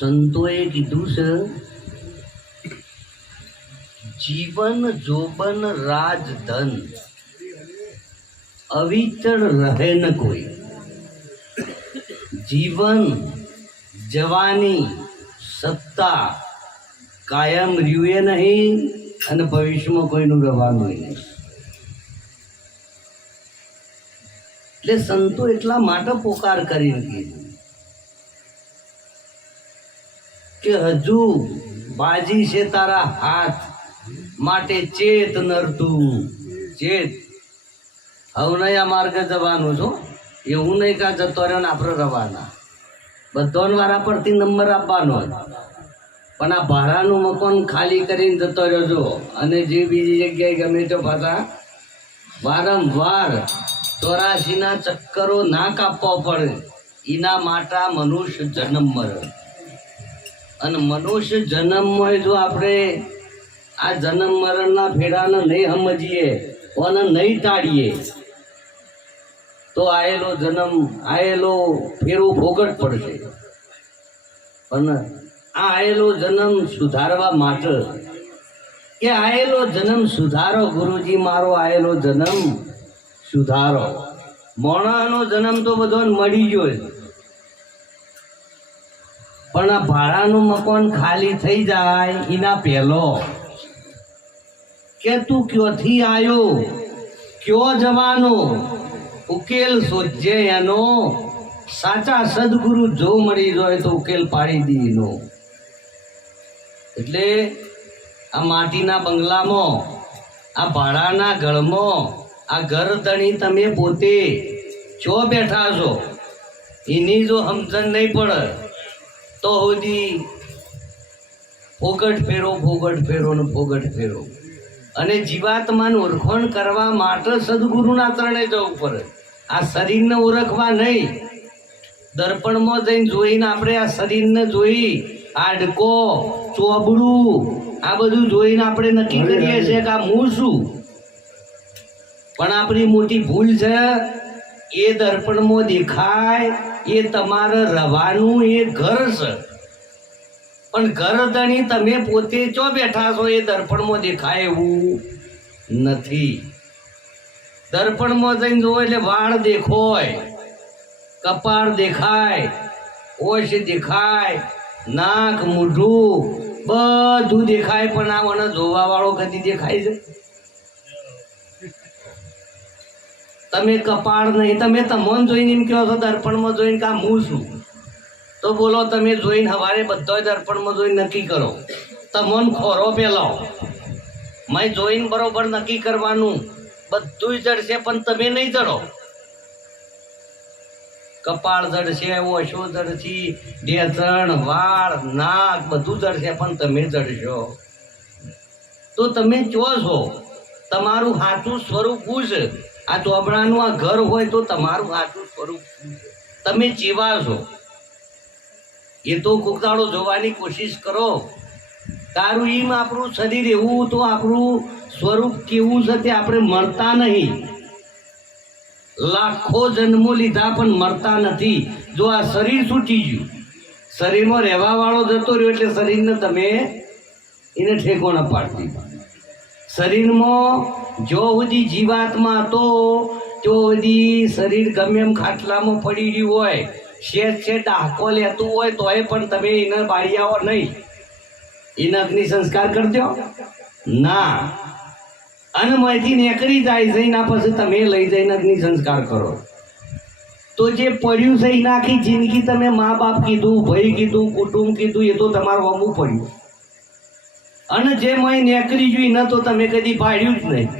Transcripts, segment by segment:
સંતોએ કીધું છે જીવન જોબન રાજ ધન અવિચળ રહે ન કોઈ. જીવન જવાની સત્તા કાયમ રહ્યુએ નહીં અને ભવિષ્યમાં કોઈનું રહેવાનું નહીં. એટલે સંતો એટલા માટે પોકાર કરીને કીધું કે હજુ બાજી છે તારા હાથ માટે ચેત નરતું ચેત. હવે નહીં આ માર્ગે જવાનું છો, એવું નહીં કા જતો રહ્યો ને આપણે રવાના. બધાને વારા પરથી નંબર આપવાનો પણ આ ભાડાનું મકાન ખાલી કરીને જતો રહ્યો છો અને જે બીજી જગ્યાએ ગમે તો પાછા વારંવાર 84ના ચક્કરો ના કાપવા પડે. એના માટે મનુષ્ય જન્મ મળે અને મનુષ્ય જન્મમાં જો આપણે આ જન્મ મરણના ફેરાને નહીં સમજીએ અને નહીં ટાળીએ તો આયેલો જન્મ આયેલો ફેરો ભોગટ પડશે. પણ આ આયેલો જન્મ સુધારવા માટે કે આયેલો જન્મ સુધારો, ગુરુજી મારો આયેલો જન્મ સુધારો. મોણાનો જન્મ તો બધો મળી ગયો પણ આ ભાડાનું મકાન ખાલી થઈ જાય એના પહેલો કે તું ક્યોથી આવ્યો, ક્યો જવાનો, ઉકેલ શોધજે એનો. સાચા સદગુરુ જો મળી જાય તો ઉકેલ પાડી દી એનો. એટલે આ માટીના બંગલામાં, આ ભાડાના ઘરમાં, આ ઘર ધણી તમે પોતે જો બેઠા છો એની જો સમજણ નહીં પડે તો સુધી ફોગટ ફેરો ફોગટ ફેરો ને ફોગટ ફેરો. અને જીવાત્માને ઓળખાણ કરવા માટે સદગુરુના ચરણે જવું પડે. આ શરીરને ઓળખવા નહીં. દર્પણમાં જઈને જોઈને આપણે આ શરીરને જોઈ હાડકો ચોબડું આ બધું જોઈને આપણે નક્કી કરીએ છીએ કે આ હું છું. પણ આપણી મોટી ભૂલ છે એ દર્પણમાં દેખાય એ તમારે રહેવાનું એ ઘર છે પણ ઘર ધણી તમે પોતે ચો બેઠા છો એ દર્પણમાં દેખાય એવું નથી. દર્પણમાં જઈને જોવો એટલે વાળ દેખાય, કપાળ દેખાય, ઓશ દેખાય, નાક મોઢું બધું દેખાય પણ આ મને જોવા વાળો કદી દેખાય છે? તમે કપાળ નહીં, તમે તમોન જોઈને એમ કહો છો દર્પણમાં જોઈને કે આ હું છું. તો બોલો તમે જોઈને સવારે બધા દર્પણમાં જોઈને નક્કી કરો. તમોન ખોરો પેલો મેં જોઈને બરોબર નક્કી કરવાનું. બધું જડશે પણ તમે નહીં જડો. કપાળ જડશે, ઓછો જડશે, ઢેચણ, વાળ, નાક બધું જડશે પણ તમે જડશો તો તમે ચો છો? તમારું સાચું સ્વરૂપ શું છે? આ ચોબડાનું આ ઘર હોય તો તમારું સાચું સ્વરૂપ તમે ચેવા છો એ તો કુકદાડો જોવાની કોશિશ કરો. તારું એમ આપણું શરીર એવું તો આપણું સ્વરૂપ કેવું છે તે આપણે મળતા નહીં. લાખો જન્મો લીધા પણ મળતા નથી. જો આ શરીર છૂટી ગયું, શરીરમાં રહેવા વાળો જતો રહ્યો એટલે શરીરને તમે એને ઠેકો ન પાડતી. શરીરમાં જો સુધી જીવાત્મા હતો તો સુધી શરીર ગમે એમ ખાટલામાં પડી રહ્યું હોય, છે ડાકો લેતું હોય તોય પણ તમે એને બાળી આવો નહીં. એને અગ્નિ સંસ્કાર કરજો ના. અને માંથી નીકળી જાય છે એના પછી તમે લઈ જઈને અગ્નિ સંસ્કાર કરો. તો જે પડ્યું છે એના આખી જિંદગી તમે મા બાપ કીધું, ભાઈ કીધું, કુટુંબ કીધું એ તો તમારું અમુક પડ્યું. અને જે મય નીકળી ગયું ન તો તમે કદી પાડ્યું જ નહીં.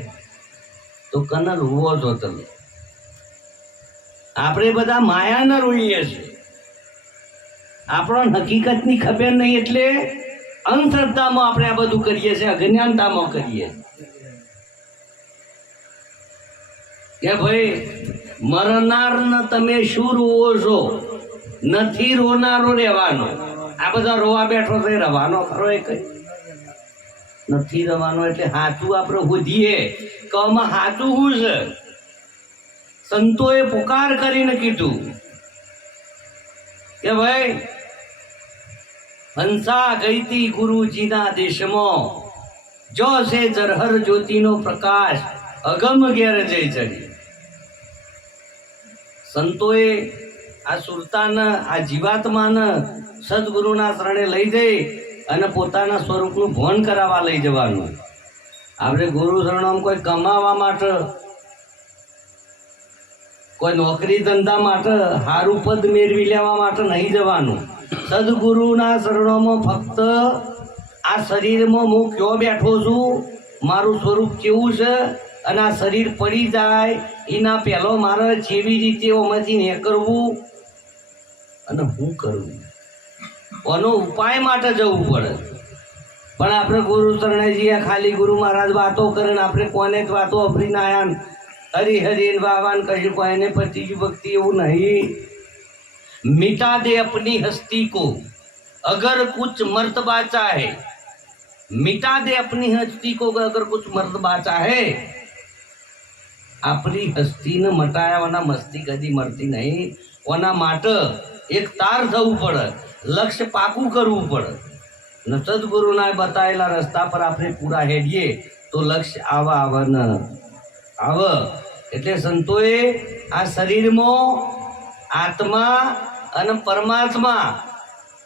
તો કને રોવો છો તમે? આપણે બધા માયાના રોઈએ છીએ. આપણો હકીકતની ખબર નહીં એટલે અંધશ્રદ્ધામાં આપણે આ બધું કરીએ છીએ, અજ્ઞાનતામાં કરીએ કે ભાઈ મરનારને તમે શું રોવો છો? નથી રોનારો રહેવાનો. આ બધા રોવા બેઠો છે રવાનો ખરો એ કઈ નથી રવાનો. એટલે સાચું આપણે શોધીએ કે આમાં સાચું શું છે. સંતોએ પુકાર કરીને કીધું કે ભાઈ હંસા ગઈતી ગુરુજીના દેશમાં, જો છે જરહર જ્યોતિનો પ્રકાશ અગમ ઘેર જઈ ચડી. સંતોએ આ સુરતાને, આ જીવાત્માને સદગુરુના શરણે લઈ જઈ અને પોતાના સ્વરૂપનું ભાન કરાવવા લઈ જવાનું. આપણે ગુરુ શરણમાં કોઈ કમાવા માટે, કોઈ નોકરી ધંધા માટે, સારું પદ મેળવી લેવા માટે નહીં જવાનું. સદગુરુના શરણોમાં ફક્ત આ શરીરમાં હું ક્યાં બેઠો છું, મારું સ્વરૂપ કેવું છે, અને આ શરીર પડી જાય એના પહેલો મારે જેવી રીતે એમાંથી નીકળવું અને હું કરવું, આનો ઉપાય માટે જવું પડે. પણ આપણે ગુરુ શરણે જઈએ, ખાલી ગુરુ મહારાજ વાતો કરે ને આપણે કોને જ વાતો અભરી ના આયા હરી વાવાન કશું કોઈને પતિજી ભક્તિ એવું નહીં. मिटा दे अपनी हस्ती को अगर कुछ मर्तबा चाहे, मिटा दे अपनी हस्ती को अगर कुछ मर्तबा चाहे. આપણી હસ્તીને મટાયાવાના મસ્તી કદી મળતી નહીં. ઓના માટે એક તાર થવું પડે, લક્ષ્ય પાકું કરવું પડે. ને સદગુરુના બતાવેલા રસ્તા પર આપણે પૂરા હેડીએ તો લક્ષ્ય આવે ને આવે. એટલે સંતોએ આ શરીરમાં આત્મા અને પરમાત્મા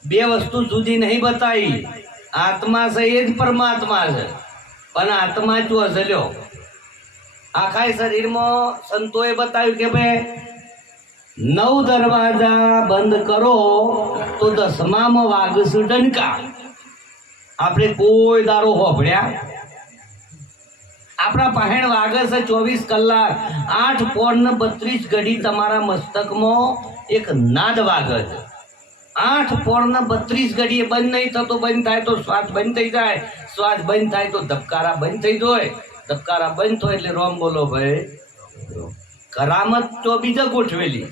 બે વસ્તુ જુદી નહીં બતાવી. આત્મા છે એ જ પરમાત્મા છે, પણ આત્મા જો હસલ્યો આખા શરીરમાં સંતોએ બતાવ્યું કે ભાઈ 9 દરવાજા બંધ કરો તો 10મામાં વાગશે ડંકા. આપણે કોઈ દારો હોભળ્યા? આપણા પહેણ વાગે છે 24 કલાક, 8 પોણ ને 32 ઘડી તમારા મસ્તકમાં એક નાદ વાગે છે. 8 પોણ ને 32 ઘડી બંધ નહીં થતો. બંધ થાય તો શ્વાસ બંધ થઈ જાય, શ્વાસ બંધ થાય તો ધબકારા બંધ થઈ જાય, ધબકારા બંધ થાય એટલે રોમ બોલો ભાઈ. કરામત તો બીજા ગોઠવેલી.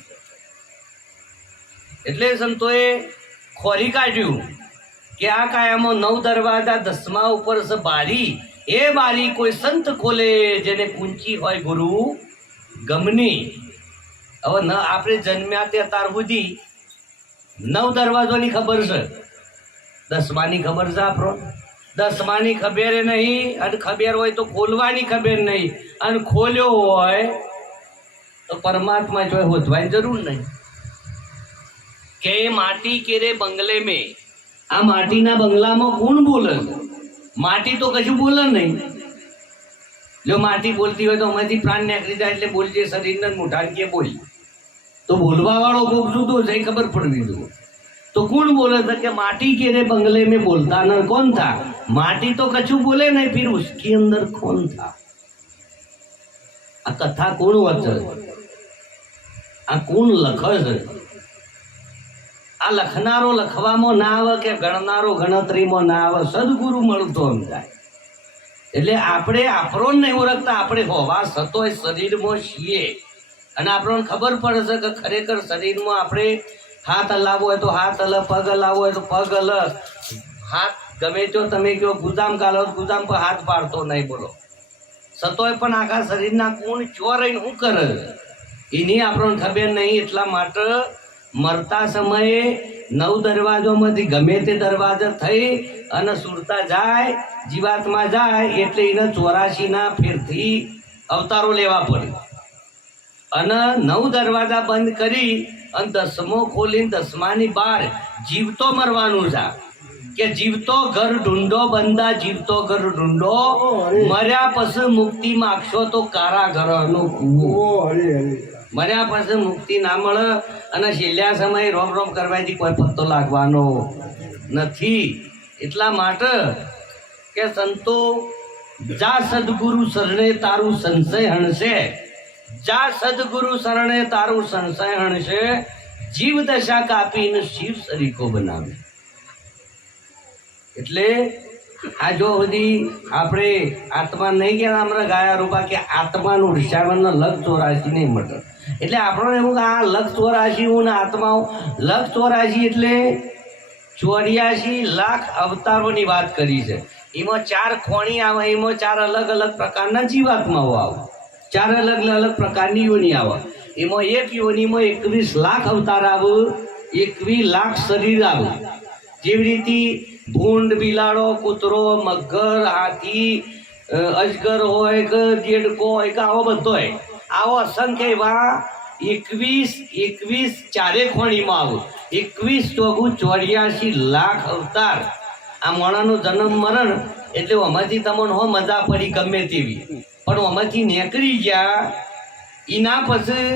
એટલે સંતોએ ખોરી કાઢ્યું કે આ કાયામાં 9 દરવાજા, 10મા ઉપર છે બારી. એ બારી કોઈ સંત ખોલે જેને કુંચી હોય ગુરુ ગમની. હવે ન આપણે જન્મ્યા ત્યાર સુધી 9 દરવાજોની ખબર છે, 10માની ખબર છે. આપણો 10માની ખબર નહીં, અને ખબર હોય તો ખોલવાની ખબર નહીં, અને ખોલ્યો હોય તો પરમાત્મા જો હોજવાની જરૂર નહીં. કે માટી કેરે બંગલે મેં, આ માટીના બંગલામાં કોણ બોલે? માટી તો કશું બોલે નહીં. જો માટી બોલતી હોય તો અમારી પ્રાણ નીકળી જાય એટલે બોલજે શરીરને મોઢા કે બોલી. તો બોલવા વાળો કોક જુદો છે, ખબર પડવી દો. તો કોણ બોલે છે કે માટી કે રે બંગલે में बोलता न कौन था? माटी तो कछु बोले नहीं, फिर उसके अंदर कौन था? આ કથા કોણ વાંચે? આ કોણ લખે છે? આ લખનારો લખવામાં ના આવે કે ગણનારો ગણતરીમાં ના આવે. સદગુરુ મળતો સમજાય. એટલે આપણે આપણો નહીં ઓળખતા, આપણે હોવા સતોય શરીરમાં છીએ, અને આપણને ખબર પડે છે કે ખરેખર શરીરમાં આપણે હાથ હલાવવો હોય તો હાથ હલે, પગ હલાવવો હોય તો પગ હલે. હાથ ગમે તો તમે કહો ગુદામ ગાલો, ગુદામ પર હાથ પાડતો નહીં. બોલો સતોય પણ આખા શરીરના કોણ ચોરાઈને શું કરે એની આપણને ખબર નહીં. એટલા માટે મરતા સમયે 9 દરવાજોમાંથી ગમે તે દરવાજા થઈ અને સુરતા જાય, જીવાત્મા જાય, એટલે એને 84ના ફેરથી અવતારો લેવા પડે. અને 9 દરવાજા બંધ કરી અને 10મો ખોલીને 10માની બહાર જીવતો મરવાનું છે. કે જીવતો ઘર ઢૂંઢો બંદા, જીવતો ઘર ઢૂંઢો, મર્યા પછી મુક્તિ માગશો તો કારાગરનો કૂવો. મર્યા પછી મુક્તિ ના મળે, અને છેલ્લા સમયે રોમ રોમ કરવાથી કોઈ પત્તો લાગવાનો નથી. એટલા માટે કે સંતો જા સદગુરુ શરણે તારું સંશય હણશે, જા સદગુરુ શરણે તારું સંશય હણશે, જીવ દશા કાપીને શિવ સરીકો બનાવે. એટલે આ જો બધી આપણે આત્મા નહીં ગયા હમણાં ગાયા રૂપા કે આત્માનું ઋષાવન લખ 84 નહીં મટે. એટલે આપણને એવું કે આ લખ 84 હું ને આત્માઓ લખ 84 એટલે 84 લાખ અવતારોની વાત કરી છે. એમાં 4 ખોણી આવે, એમાં 4 અલગ અલગ પ્રકારના જીવાત્માઓ આવે, 4 અલગ અલગ પ્રકારની યોની આવે. એમાં એક યોનીમાં 21 લાખ અવતાર આવે, 21 લાખ શરીર આવે. જેવી રીતે ભૂંડ, બિલાડો, કૂતરો, મગર, હાથી, અજગર હોય કે દેડકો હોય કે આવો બધો હોય, આવો અસંખ્ય એવા 21 ચારે ખોણીમાં આવું 21 લાખ અવતાર આ મોણાનો જન્મ મરણ. એટલે આમાંથી તમને હો મજા પડી ગમે તેવી, પણ આમાંથી નીકળી ગયા એના પછી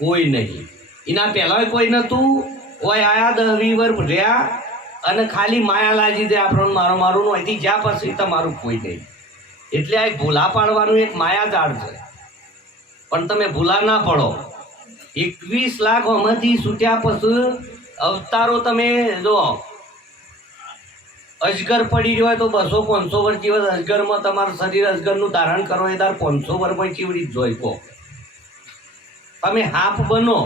કોઈ નહીં. એના પહેલા કોઈ નહોતું. ઓય આયા 10-20 વર્ષ રહ્યા અને ખાલી માયા લાજી દે આપણને મારો મારું અહીંથી જ્યાં પછી તમારું કોઈ નહીં. એટલે આ એક ભૂલા પાડવાનું એક માયા ઝાડ છે, પણ તમે ભૂલા ના પડો. 21 લાખ આમાંથી છૂટ્યા પછી અવતારો તમે જો, અજગર પડી રહ્યો હોય તો 200-500 વર્ષ જેવા અજગરમાં તમારું શરીર અજગરનું ધારણ કરો એ તાર 500 વર્ષ પછી કેવડી જોઈ કહો. તમે હાફ બનો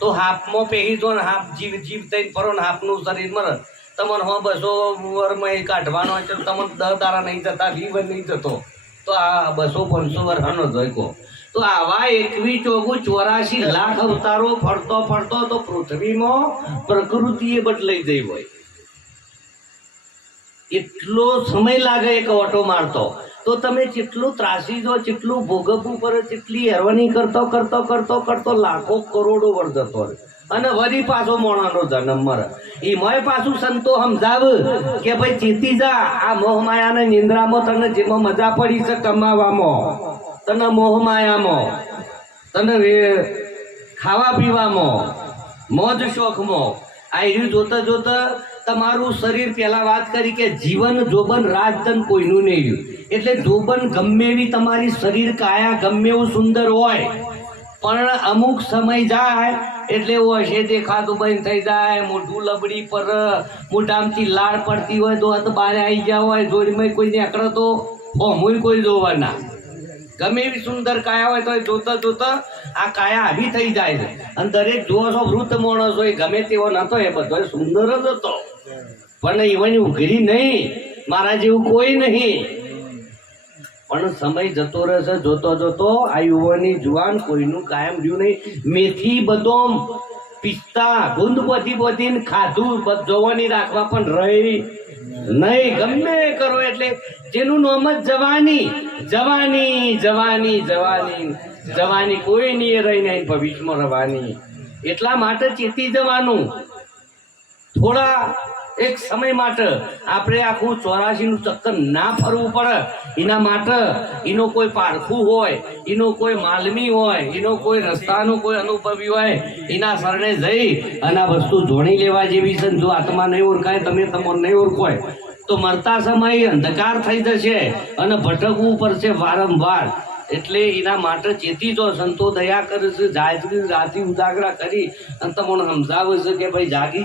તો હાફમાં પહેરી દો ને હાફ જીવ થઈને ફરો ને હાફનું શરીર મરે. તમને 200 વર્ષમાં કાઢવાનો હોય તો તમને 10 તારા નહીં જતા, 20 વર્ષ નહીં જતો, તો આ 200-500 વર્ષનો જોઈ કહો. તો આવા 21-84 લાખ અવતારો ફરતો ફરતો તો પૃથ્વીમાં પ્રકૃતિએ બદલાઈ ગઈ હોય. એટલો સમય લાગે એક ઓટો મારતો, તો તમે જેટલું ત્રાસી દો, જેટલું ભોગવવું પડે, જેટલી હેરવાની કરતો લાખો કરોડો વર્ષ જતો રહે અને વળી પાછો મોણાનો જન્મ મરે. એમાંય પાછું સંતો સમજાવ કે ભાઈ ચેતી જા, આ મોહમાયાના નિંદ્રામાં તને જેમાં મજા પડી છે કમાવામાં, તને મોહમાયામાં, તને ખાવા પીવામાં, મોજ શોખમાં, આ રહ્યું જોતા જોતા તમારું શરીર, પહેલા વાત કરી કે જીવન જોબન રાજધન કોઈનું નહીં રહ્યું. એટલે જોબન ગમે એવી તમારી શરીર કાયા ગમે એવું સુંદર હોય, પણ અમુક સમય જાય એટલે એવું હશે દેખાતું બંધ થઈ જાય, મોઢું લબડી પર, મોઢામાંથી લાળ પડતી હોય તો હાથ બહાર આવી ગયા હોય, જોડીમાં કોઈ નીકળે તો હોમુય કોઈ જોવાના. ગમે એવી સુંદર કાયા હોય તો જોતા જોતા આ કાયા આવી થઈ જાય છે. અને દરેક જોવો છો વૃદ્ધ માણસ હોય ગમે તેવો નતો, એ બધો સુંદર જ હતો, પણ એવાની ઉઘરી નહીં, મારા જેવું કોઈ નહીં. પણ સમય જતો રહેશે, જોતો જોતો આ યુવાની જુવાન કોઈનું કાયમ રહ્યું નહીં. મેથી, બદામ, પિસ્તા, ગુંદ બધી ખાધું જોવાની રાખવા પણ રહી નહીં. ગમે કરો એટલે જેનું નામ જ જવાની, જવાની કોઈ નહીં રહી નહીં, ભવિષ્યમાં રવાની. એટલા માટે ચેતી જવાનું. થોડા એક સમય માટે આપણે આખું 84 નું ચક્કર ના ફરવું પડે. એના માટે એનો કોઈ પારખું હોય, એનો કોઈ માલમી હોય, એનો કોઈ રસ્તાનો કોઈ અનુભવી હોય, એના શરણે જઈ અને આ વસ્તુ જોણી લેવા જેવી છે. જો આત્મા નહીં ઓળખાય, તમે તમને નહીં ઓળખોય તો મરતા સમયે અંધકાર થઈ જશે અને ભટકવું પડશે વારંવાર. એટલે એના માટે ચેતી જો, સંતો દયા કરે છે, રાતે ઉજાગરા કરી અને તમને સમજાવે છે કે ભાઈ જાગી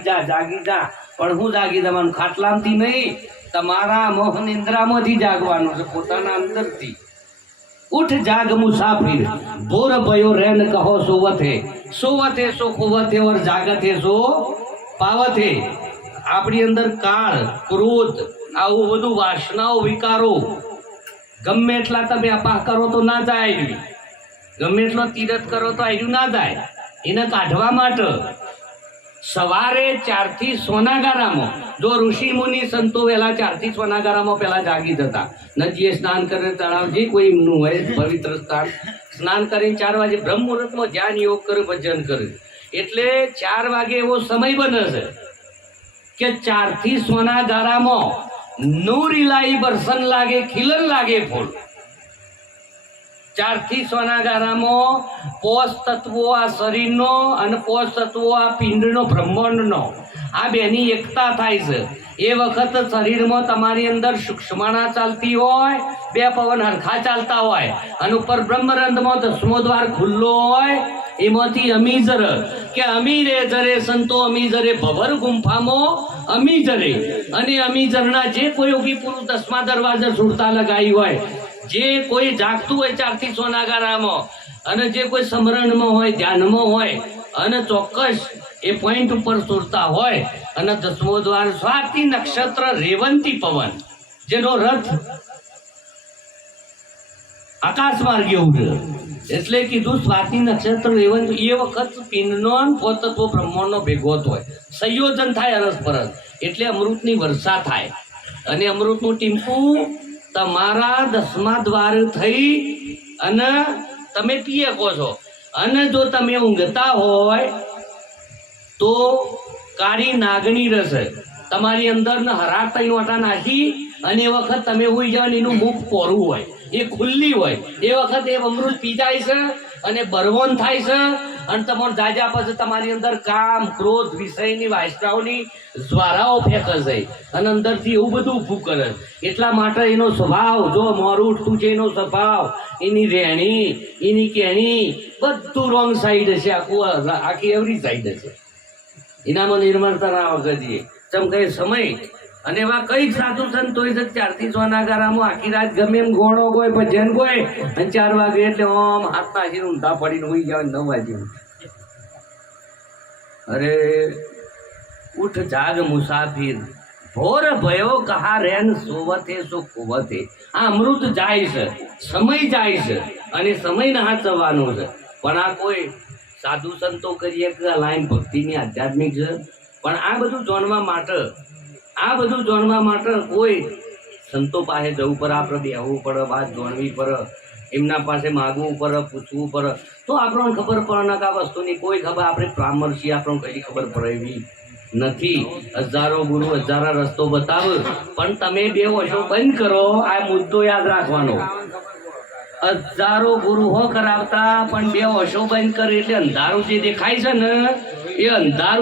જા. પણ હું જાગી જવાનું? ખાટલામાંથી નહીં, તમારા મોહ નિંદ્રામાંથી જાગવાનું છે, પોતાના અંદરથી. ઉઠ જાગ મુસાફિર, ભોર ભયો રેન કહો સોવથે, સોવથે સો ખોવથે ઓર જાગથે સો પાવથે. આપણી અંદર કાળ, ક્રોધ, આવું બધું વાસનાઓ, વિકારો ગમે એટલા તમે અપાહ કરો તો ના જાય, ગમે એટલો તીરથ કરો તો આવ્યું ના જાય. એને કાઢવા માટે સવારે 4 થી સોનાગારામાં, જો ઋષિ મુનિ સંતો વહેલા 4 થી સોનાગારામાં પહેલા જાગી જતા, નદીએ સ્નાન કરે, તળાવ જે કોઈ એમનું હોય પવિત્ર સ્થાન, સ્નાન કરીને 4 વાગે બ્રહ્મ મુહૂર્તમાં ધ્યાન યોગ કરે, ભજન કરે. એટલે 4 વાગે એવો સમય બને છે કે 4 થી સોનાગારામાં નૂરીલાઈ બરસન લાગે, ખીલન લાગે ફૂલ. 4 થી સોનાગારામાં પોષ તત્વો આ શરીરનો અને પોષ તત્વો આ પિંડનો, બ્રહ્માંડનો, આ બેની એકતા થાય છે. એ વખત શરીરમાં તમારી અંદર સૂક્ષ્મણા ચાલતી હોય, 2 પવન હરખા ચાલતા હોય અને ઉપર બ્રહ્મરંધમાં 10મો દ્વાર ખુલ્લો હોય. એમાંથી અમીજર કે અમીરે જરે સંતો અમીજરે ભવર ગુંફામાં અમીજરે. અને અમીજરના જે કોઈ યોગી પુરુષ 10મા દરવાજા સુરતા લગાવી હોય, જે કોઈ જાગતું હોય 4 થી સોનાગારામાં અને જે કોઈ સમરણમાં હોય, ધ્યાનમાં હોય અને ચોક્કસ એ પોઈન્ટ ઉપર સુરતા હોય અને 10મો દ્વાર સ્વાતિ નક્ષત્ર રેવંતી પવન, જેનો રથ આકાશ માર્ગે ઉડે. એટલે કીધું સ્વાતિ નક્ષત્ર રેવંત. એ વખત પિંડનો પોતત્વ બ્રહ્માંડનો ભેગો હોય, સંયોજન થાય અરસપરસ. એટલે અમૃતની વર્ષા થાય અને અમૃતનું ટીમ્પું તમારા 10મા દ્વાર થઈ અને તમે પી શકો છો. અને જો તમે ઊંઘતા હોય તો કાળી નાગણી રસે તમારી અંદર હરાર તઈ ઓટા નાખી અને એ વખત તમે હોઈ જાવ એનું મુખ કોરું હોય, એ ખુલ્લી હોય, એ વખત એ અમૃત પી જાય છે અને બરવન થાય છે અને તમારે જાજા પછી તમારી અંદર કામ ક્રોધ વિષયની વાસનાઓની જ્વારાઓ ફેંકે છે અને અંદરથી એવું બધું ઊભું કરે. એટલા માટે એનો સ્વભાવ જો મોરું ઉઠતું છે, એનો સ્વભાવ, એની રહેણી, એની કહેણી બધું રોંગ સાઈડ હશે, આખી એવરી સાઈડ હશે. એનામાં નિર્મળતા ના વગર ચમ કઈ સમય અને એવા કઈક સાધુ સંતો હોય 4 થી 6 ના ગારામાં આખી રાત ગમે એમ ગોણો ગોય ભજન ગોય અને 4 વાગે એટલે ઓમ હાથ નાખીને ઊંધા પડીને હોઈ જાય 9 વાગે. અરે ઉઠ જાગ મુસાફિર ભોર ભયો કહા રેન સોવતે સો કુવતે. આ અમૃત જાય છે, સમય જાય છે અને સમય ના હાચવાનો છે. પણ આ કોઈ સાધુ સંતો કરીએ કે લાઈન ભક્તિની આધ્યાત્મિક છે, પણ આ બધું જાણવા માટે કોઈ સંતો પાસે જવું પડે, આપણે બેહવું પડે, વાત જાણવી પડે, એમના પાસે માગવું પડે, પૂછવું પડે, તો આપણને ખબર પડે. ને કે આ વસ્તુની કોઈ ખબર આપણે પરામર્શી આપણને કઈ ખબર પડે એવી નથી. હજારો ગુરુ હજારા રસ્તો બતાવે, પણ તમે 2 વર્ષો બંધ કરો. આ મુદ્દો યાદ રાખવાનો. હજારો ગુરુ હો કરાવતા પણ 2 વર્ષો બંધ કરે એટલે અંધારું જે દેખાય છે ને એ અંધારું